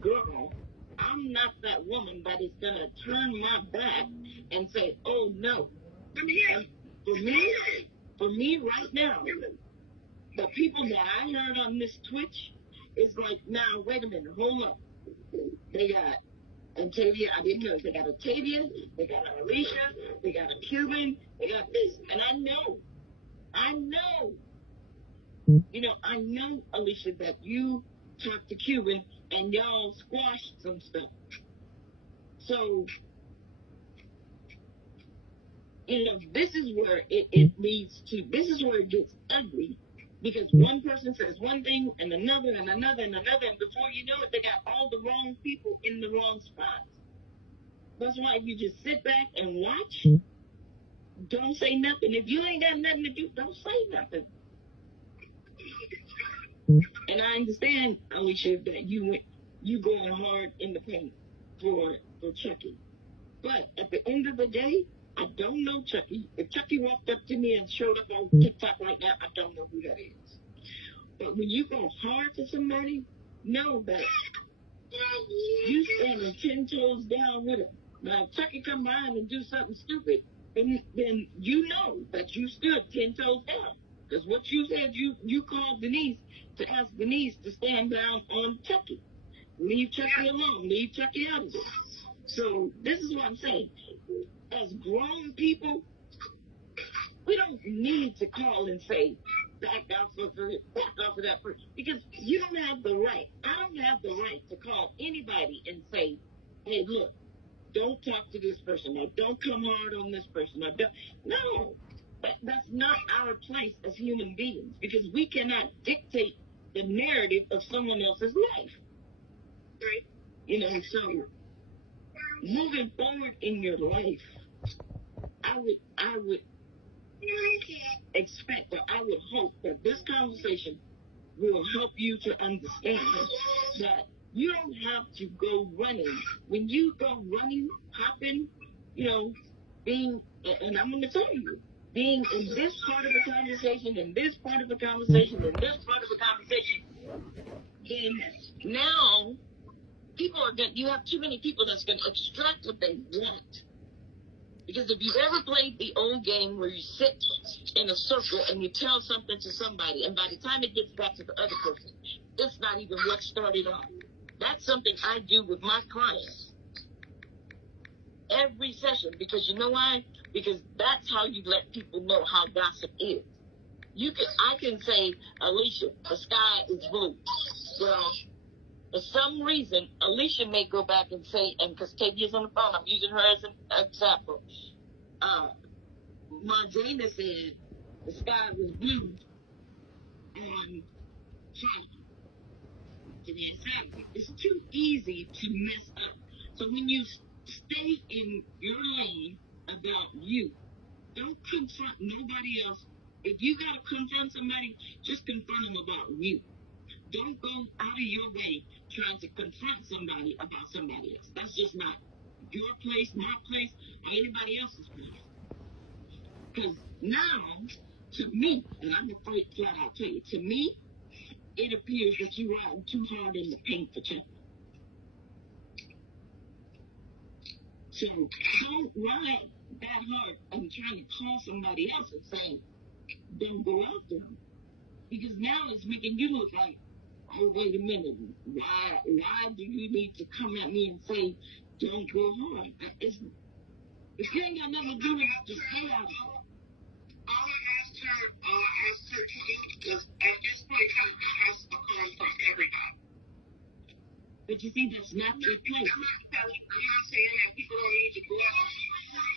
girl, I'm not that woman that is going to turn my back and say, oh no. And for me right now, the people that I heard on this Twitch is like, now, wait a minute, hold up. They got Octavia, I didn't know. They got Octavia, they got Alicia, they got a Cuban, they got this. And I know, I know, Alicia, that you talked to Cuban and y'all squashed some stuff. So, this is where it leads to, this is where it gets ugly. Because one person says one thing and another and another and another, and before you know it, they got all the wrong people in the wrong spots. That's why if you just sit back and watch, don't say nothing. If you ain't got nothing to do, don't say nothing. And I understand, Alicia, that you going hard in the paint for Chucky. But at the end of the day, I don't know Chucky. If Chucky walked up to me and showed up on TikTok right now, I don't know who that is. But when you go hard to somebody, know that you standing 10 toes down with him. Now, if Chucky come by and do something stupid, then you know that you stood 10 toes down. Because what you said, you called Denise to ask Denise to stand down on Chucky. Leave Chucky alone. Leave Chucky out of it. So this is what I'm saying. As grown people, we don't need to call and say, back off of that person. Because you don't have the right. I don't have the right to call anybody and say, hey, look, don't talk to this person, or don't come hard on this person, or don't. No, that's not our place as human beings, because we cannot dictate the narrative of someone else's life. Right? So moving forward in your life, I would expect, or I would hope that this conversation will help you to understand that you don't have to go running. When you go running, hopping, being, and I'm going to tell you, being in this part of the conversation, in this part of the conversation, in this part of the conversation, then now you have too many people that's going to extract what they want. Because if you've ever played the old game where you sit in a circle and you tell something to somebody, and by the time it gets back to the other person, it's not even what started off. That's something I do with my clients every session, because you know why? Because that's how you let people know how gossip is. I can say, Alicia, the sky is blue. Well, for some reason, Alicia may go back and say, and because Katie's on the phone, I'm using her as an example. Marjana said the sky was blue on Friday. Today is Saturday. It's too easy to mess up. So when you stay in your lane about you, don't confront nobody else. If you got to confront somebody, just confront them about you. Don't go out of your way trying to confront somebody about somebody else. That's just not your place, my place, or anybody else's place. Because now, to me, and I'm afraid flat out tell you, to me, it appears that you're riding too hard in the paint for Chucky. So don't ride that hard and trying to call somebody else and saying, don't go after him. Because now it's making you look like, oh, wait a minute, why do you need to come at me and say, don't go hard? If you ain't got nothing to do with it, just stay out of it. All I asked her to do, because at this point, she has to call from everybody. But you see, that's not your place. I'm not saying that people don't need to go out right now.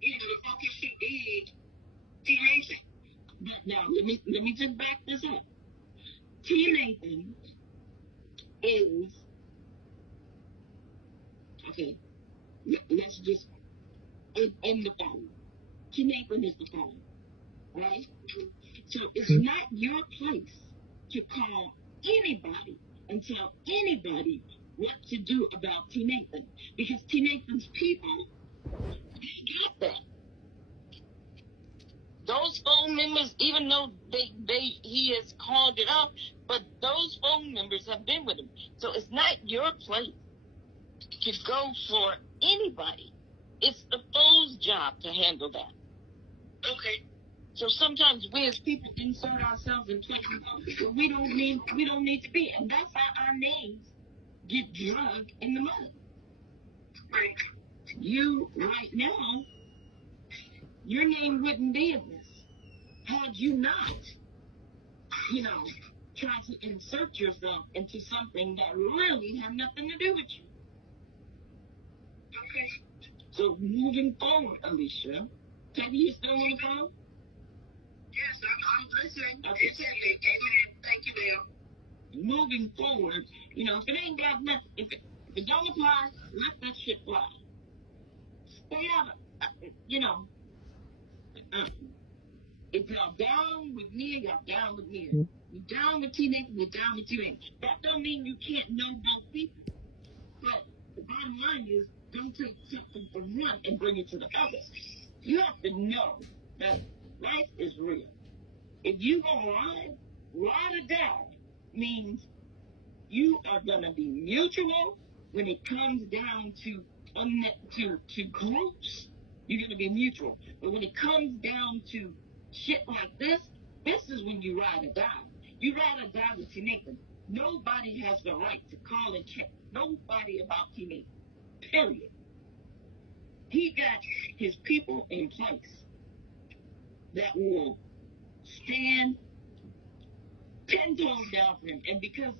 The focus should be T-Nation. But now, let me just back this up. T-Nathan is, okay, let's just, in the phone. T-Nathan is the phone, right? So it's not your place to call anybody and tell anybody what to do about T. Nathan. Because T. Nathan's people, they got that. Those phone members, even though he has called it out, but those phone members have been with him. So it's not your place to go for anybody. It's the phone's job to handle that. Okay. So sometimes we as people insert ourselves in places where we don't need to be, and that's how our names get dragged in the mud. Right. You right now, your name wouldn't be in this had you not, try to insert yourself into something that really had nothing to do with you. Okay. So moving forward, Alicia, Teddy, you still on the phone? Yes, I'm listening. Okay. Amen. Thank you, ma'am. Moving forward, if it ain't got nothing, if it don't apply, let that shit fly. Stay out of, if y'all down with me, y'all down with me. You down with T-Nick, you're down with T-Nick. That don't mean you can't know both people. But the bottom line is, don't take something from one and bring it to the other. You have to know that life is real. If you gonna ride or die means you are gonna be mutual when it comes down to groups. You're gonna be mutual. But when it comes down to shit like this is when you ride or die. You ride or die with T-Nathan. Nobody has the right to call and check nobody about T-Nathan. Period. He got his people in place that will stand 10 toes down for him. And because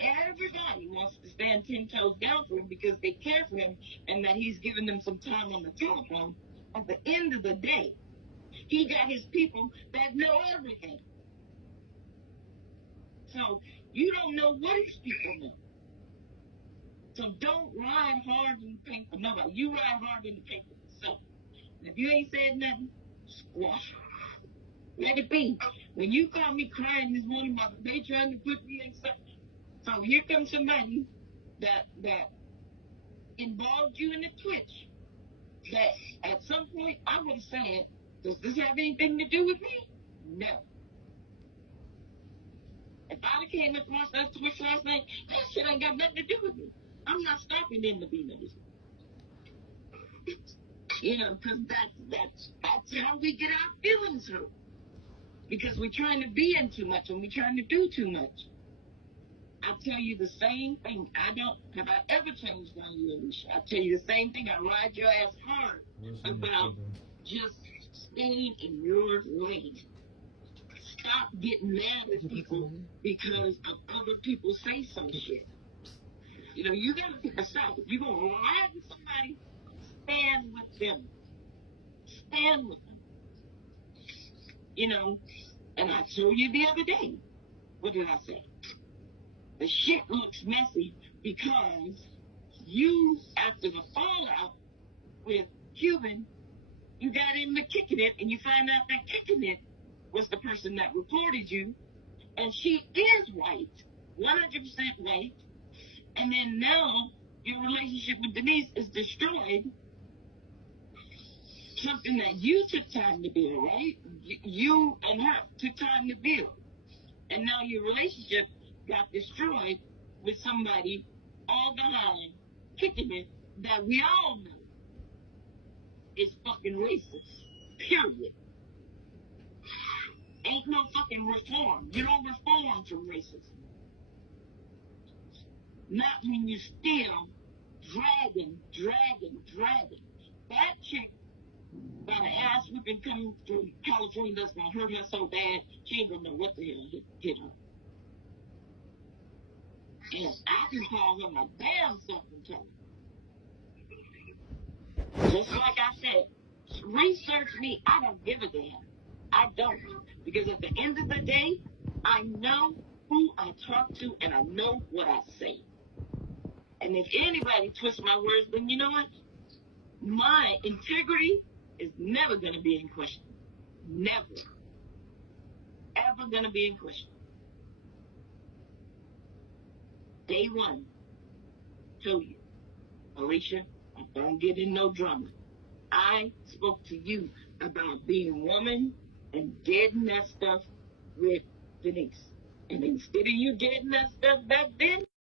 everybody wants to stand 10 toes down for him because they care for him and that he's giving them some time on the telephone, at the end of the day, he got his people that know everything. So you don't know what his people know. So don't ride hard in the paint for nobody. You ride hard in the paint for yourself. And if you ain't said nothing, squash. Let it be. When you called me crying this morning about they trying to put me in something. So here comes somebody that involved you in the twitch. That at some point I would have said, does this have anything to do with me? No. If I'd have came across that twitch last night, that shit ain't got nothing to do with me. I'm not stopping them to be nosy. Because that's how we get our feelings hurt. Because we're trying to be in too much and we're trying to do too much. I tell you the same thing. Have I ever changed on you, Alicia? I tell you the same thing. I ride your ass hard about just staying in your lane. Stop getting mad at people because of other people say some shit. You gotta pick a side. If you're gonna ride with somebody, stand with them. Stand with them. And I told you the other day. What did I say? The shit looks messy because you, after the fallout with Cuban, you got into kicking it, and you find out that kicking it was the person that reported you, and she is white, 100% white, and then now your relationship with Denise is destroyed. Something that you took time to build, right? You and her took time to build. And now your relationship got destroyed with somebody all behind kicking it that we all know is fucking racist. Period. Ain't no fucking reform. You don't reform from racism. Not when you still dragging. That chick got an ass whipping coming from California that's gonna hurt her so bad she ain't gonna know what the hell hit her. And I can call her my damn self and tell her. Just like I said, research me. I don't give a damn. I don't. Because at the end of the day, I know who I talk to and I know what I say. And if anybody twists my words, then you know what? My integrity is never going to be in question. Never. Ever going to be in question. Day one, told you, Alicia, I don't get in no drama. I spoke to you about being a woman and getting that stuff with Denise. And instead of you getting that stuff back then,